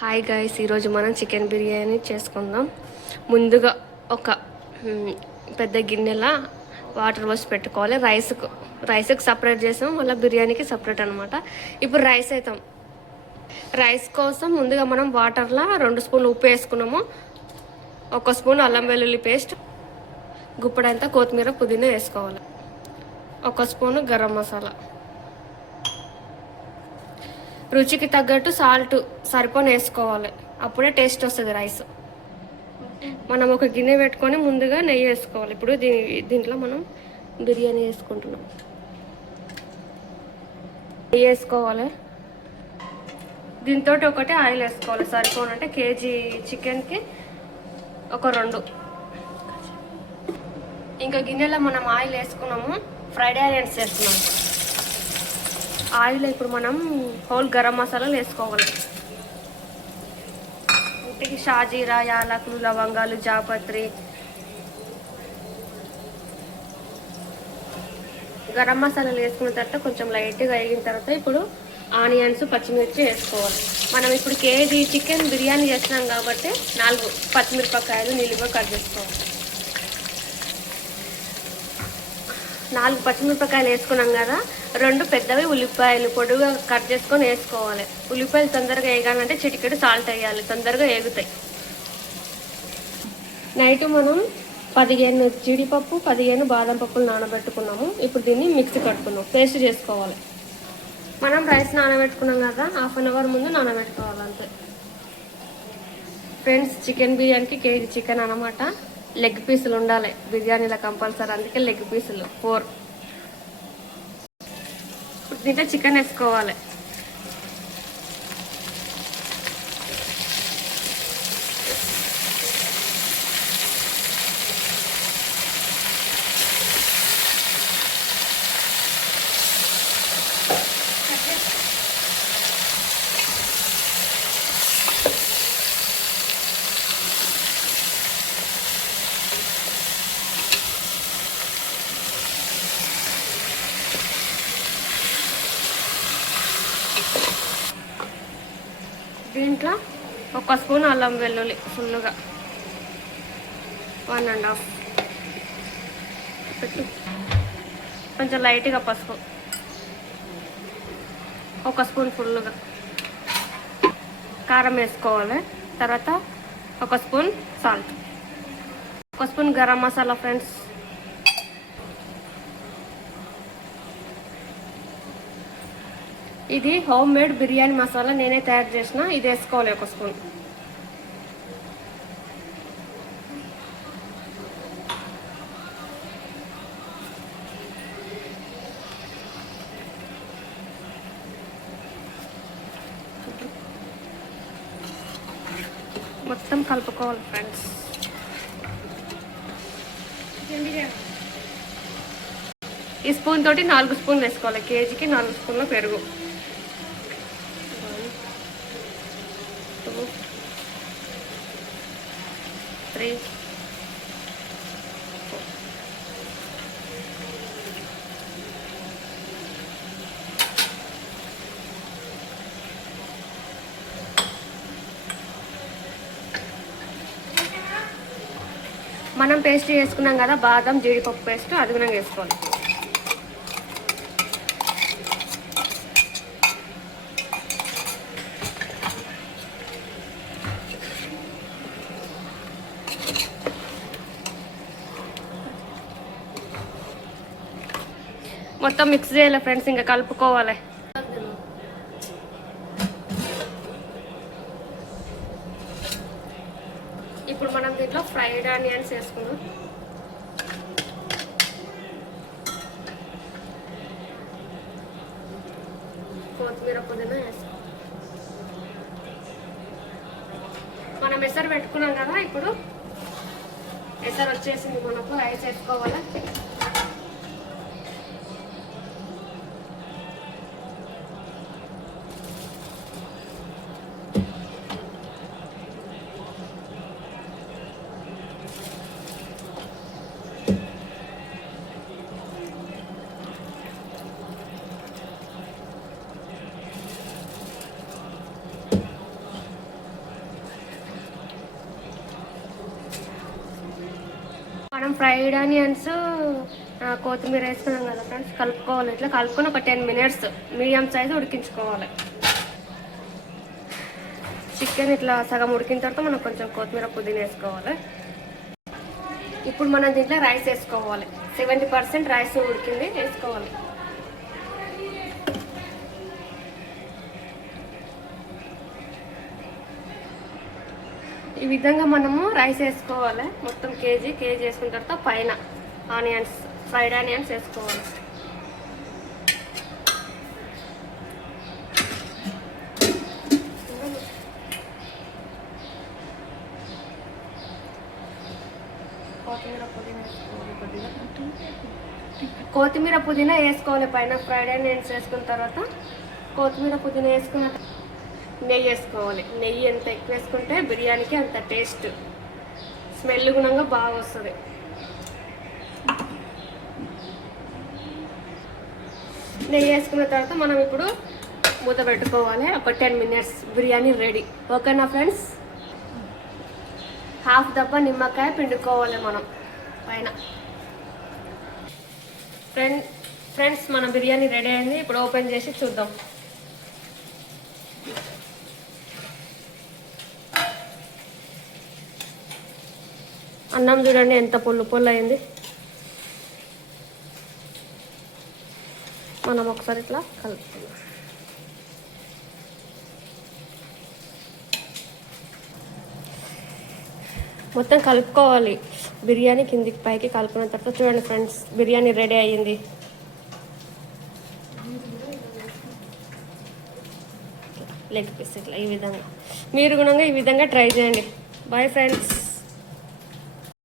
Hi guys, ఈరోజు మనం chicken biryani చేసుకుందాం. ముందుగా ఒక పెద్ద గిన్నెలా వాటర్ పోసి పెట్టుకోవాలి. రైస్కి సపరేట్ చేసాం, మళ్ళీ బిర్యానీకి సపరేట్ అనమాట. ఇప్పుడు రైస్ అవుతాం. రైస్ కోసం ముందుగా మనం వాటర్లో 2 స్పూన్లు ఉప్పు వేసుకున్నాము, 1 స్పూన్ అల్లం వెల్లుల్లి పేస్ట్, గుప్పడంతా కొత్తిమీర పుదీనా వేసుకోవాలి, 1 స్పూను గరం మసాలా, రుచికి తగ్గట్టు సాల్ట్ సరిపోని వేసుకోవాలి. అప్పుడే టేస్ట్ వస్తుంది రైస్. మనం ఒక గిన్నె పెట్టుకొని ముందుగా నెయ్యి వేసుకోవాలి. ఇప్పుడు దీంట్లో మనం బిర్యానీ వేసుకుంటున్నాం. నెయ్యి వేసుకోవాలి. దీంతో ఒకటి ఆయిల్ వేసుకోవాలి సరిపోనంటే. కేజీ చికెన్కి ఒక 2. ఇంకా గిన్నెలో మనం ఆయిల్ వేసుకున్నాము. ఫ్రైడ్ ఆనియన్స్ వేసుకున్నాము. ఆయిల్ ఇప్పుడు మనం హోల్ గరం మసాలాలు వేసుకోవాలి. ఇంటికి షాజీరా, యాలకులు, లవంగాలు, జాపత్రి, గరం మసాలాలు వేసుకున్న తర్వాత కొంచెం లైట్గా వేగిన తర్వాత ఇప్పుడు ఆనియన్స్, పచ్చిమిర్చి వేసుకోవాలి. మనం ఇప్పుడు కేజీ చికెన్ బిర్యానీ చేస్తున్నాం కాబట్టి 4 పచ్చిమిరపకాయలు నిలువుగా కట్ చేసుకోవాలి. 4 పచ్చిమిరపకాయలు వేసుకున్నాం కదా, 2 పెద్దవి ఉల్లిపాయలు పొడుగా కట్ చేసుకొని వేసుకోవాలి. ఉల్లిపాయలు తొందరగా వేగాలంటే చిటికెడు సాల్ట్ వేయాలి, తొందరగా వేగుతాయి. నైట్ మనం 15 జీడిపప్పు, 15 బాదం పప్పులు నానబెట్టుకున్నాము. ఇప్పుడు దీన్ని మిక్సీ కట్టుకున్నాం, పేస్ట్ చేసుకోవాలి. మనం రైస్ నానబెట్టుకున్నాం కదా, హాఫ్ అన్ అవర్ ముందు నానబెట్టుకోవాలి అంతే. ఫ్రెండ్స్, చికెన్ బిర్యానీకి కేజీ చికెన్ అన్నమాట. లెగ్ పీసులు ఉండాలి బిర్యానీలో కంపల్సరీ, అందుకే లెగ్ పీసులు 4. ఇప్పుడు దీంట్లో చికెన్ వేసుకోవాలి. దీంట్లో 1 స్పూన్ అల్లం వెల్లుల్లి ఫుల్గా, 1.5 పెట్టు. కొంచెం లైట్గా పసుపు, 1 స్పూన్ ఫుల్గా కారం వేసుకోవాలి. తర్వాత 1 spoon salt, 1 spoon garam masala. Friends, ఇది హోమ్ మేడ్ బిర్యానీ మసాలా, నేనే తయారు చేసిన. ఇది వేసుకోవాలి 1 స్పూన్. మొత్తం కలుపుకోవాలి ఫ్రెండ్స్. ఈ స్పూన్ తోటి 4 స్పూన్లు వేసుకోవాలి. కేజీకి 4 స్పూన్ల పెరుగు. 1 2 3 4. మనం పేస్ట్ చేసుకున్నాం కదా బాదం జీడిపప్పు పేస్ట్, అది కూడా వేసుకోవాలి. మొత్తం మిక్స్ చేయాలి ఫ్రెండ్స్, ఇంకా కలుపుకోవాలి. ఇప్పుడు మనం దీంట్లో ఫ్రైడ్ ఆనియన్స్ వేసుకున్నాం. కొత్తిమీర పుదీనా వేసుకో. మనం ఎసరు పెట్టుకున్నాం కదా, ఇప్పుడు ఎసరు వచ్చేసింది మనకు. రైస్ వేసుకోవాలి. మనం ఫ్రైడ్ ఆనియన్స్ కొత్తిమీర వేసుకున్నాం కదా ఫ్రెండ్స్, కలుపుకోవాలి. ఇట్లా కలుపుకొని ఒక 10 minutes మీడియం సైజు ఉడికించుకోవాలి. చికెన్ ఇట్లా సగం ఉడికిన తర్వాత మనం కొంచెం కొత్తిమీర పుదీనా వేసుకోవాలి. ఇప్పుడు మనం దీంట్లో రైస్ వేసుకోవాలి. 70% రైస్ ఉడికింది, వేసుకోవాలి. ఈ విధంగా మనము రైస్ వేసుకోవాలి. మొత్తం కేజీ వేసుకున్న తర్వాత పైన ఆనియన్స్, ఫ్రైడ్ ఆనియన్స్ వేసుకోవాలి. కొత్తిమీర పుదీనా వేసుకోవాలి పైన. ఫ్రైడ్ ఆనియన్స్ వేసుకున్న తర్వాత కొత్తిమీర పుదీనా వేసుకున్న నెయ్యి వేసుకోవాలి. నెయ్యి ఎంత ఎక్కువ వేసుకుంటే బిర్యానీకి అంత టేస్ట్, స్మెల్ గుణంగా బాగా వస్తుంది. నెయ్యి వేసుకున్న తర్వాత మనం ఇప్పుడు మూత పెట్టుకోవాలి. ఒక 10 minutes బిర్యానీ రెడీ. ఓకేనా ఫ్రెండ్స్? హాఫ్ డబ్బా నిమ్మకాయ పిండుకోవాలి మనం పైన. ఫ్రెండ్స్ మన బిర్యానీ రెడీ అయింది. ఇప్పుడు ఓపెన్ చేసి చూద్దాం. అన్నం చూడండి ఎంత పొల్లు అయింది. మనం ఒకసారి ఇట్లా కలుపుతున్నాం. మొత్తం కలుపుకోవాలి. బిర్యానీ కిందికి పైకి కలుపుకున్న తర్వాత చూడండి ఫ్రెండ్స్, బిర్యానీ రెడీ అయ్యింది. లెగ్ పీస్ ఇట్లా ఈ విధంగా. మీరు కూడా ఈ విధంగా ట్రై చేయండి. Bye friends.